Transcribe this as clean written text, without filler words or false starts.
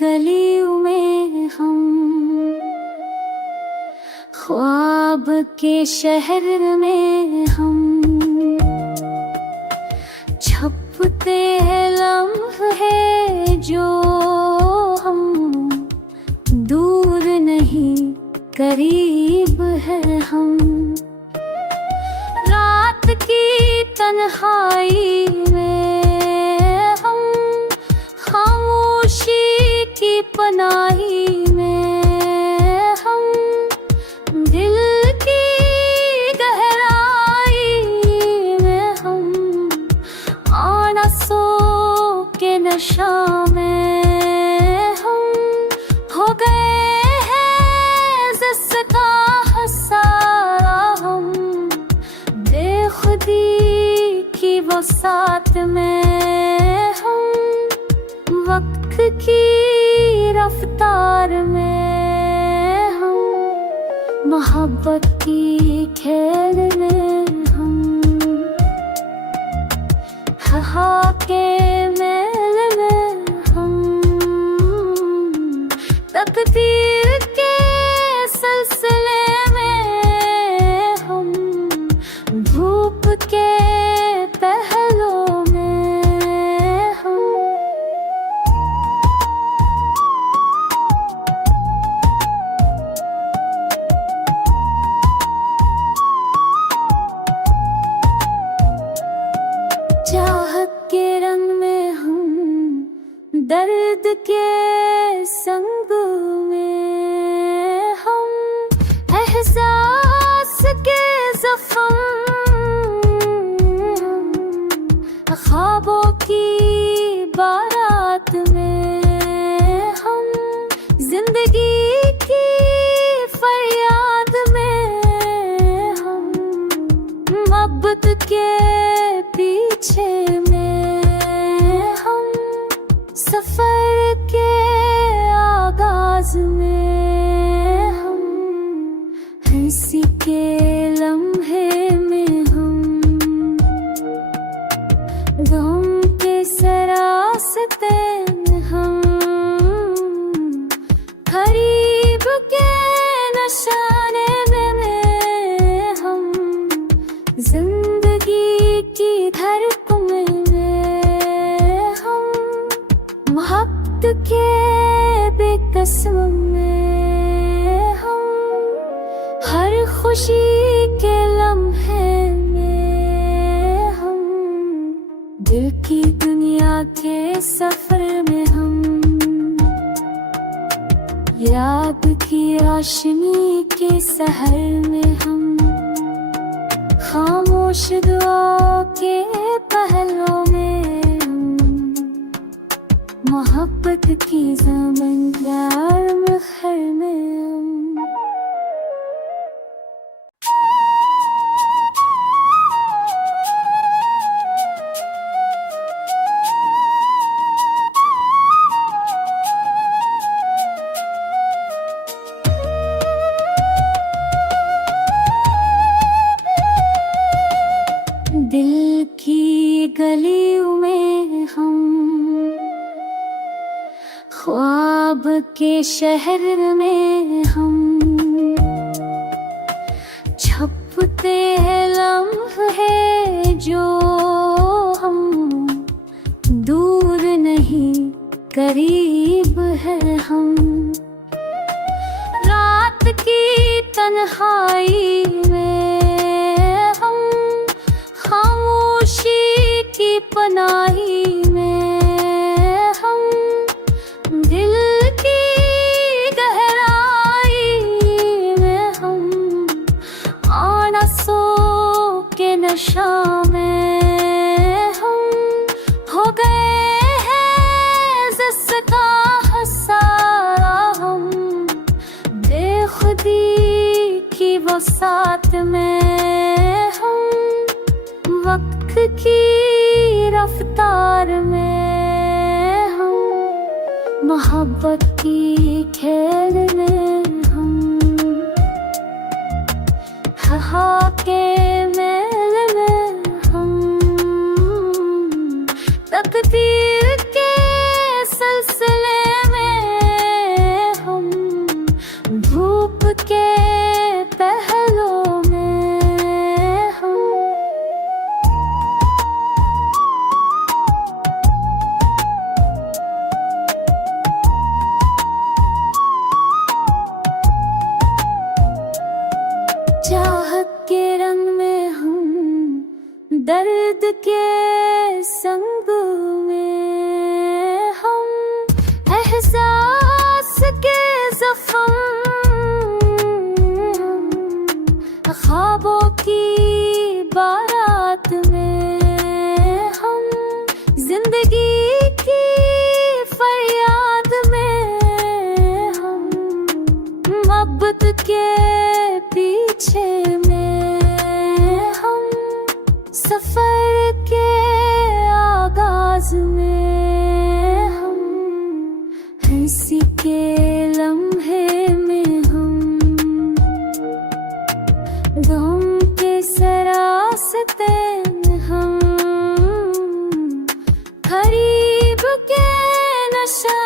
गलियों में हम, ख्वाब के शहर में हम, छपते हैं लम्हे जो हम, दूर नहीं करीब है हम। रात की तन्हाई में हम, खामोशी की पनाही में हम, दिल की गहराई में हम, आना सो के नशा में हम, हो गए हैं जिसका हसारा हम, बेखुदी की वसात में हम, वक्त की रफ्तार में हम, मोहब्बत की खेल में हम, हवा के मेल में हम, तकदीर के सिलसिले में हम, धूप के पहलों में हम। चाहत के रंग में हम, दर्द के संग में हम, एहसास के ज़ख्म, ख्वाबों की बारात में हम, जिंदगी की फरियाद में हम, मोहब्बत के पीछे में हम, सफर के आगाज में हम, हंसी के लम्हे में हम, गम के सरास्ते में हम, करीब के निशाने में हम, जिंदगी की धड़कन में हम, मोहब्बत के बेकस्म में हम, हर खुशी के लम्हे में हम, दिल की दुनिया के सफर में हम, याद की रोशनी के सहर में हम, खामोश दुआ के पहलों में हम, मोहब्बत की ज़मींदार मखर में हम। दिल की गलियों में हम, ख्वाब के शहर में हम, छपते हैं लम्हे जो हम, दूर नहीं करीब है हम। रात की तन्हाई में हम, खामोशी की पनाही में हम, दिल की गहराई में हम, आना सो के नशा में हम, हो गए हैं जिसका हसारा हम, बेखुदी की वसात में हम, वक्त की रफ्तार में हम, मोहब्बत की खेल में हम, हवा के मेल में हम, तकदीर के सिलसिले में जिंदगी की फरियाद में हम मोहब्बत के पीछे में हम सफर के आगाज में हम हंसी के लम्हे में हम गम के सरासते में हम करीब के नशा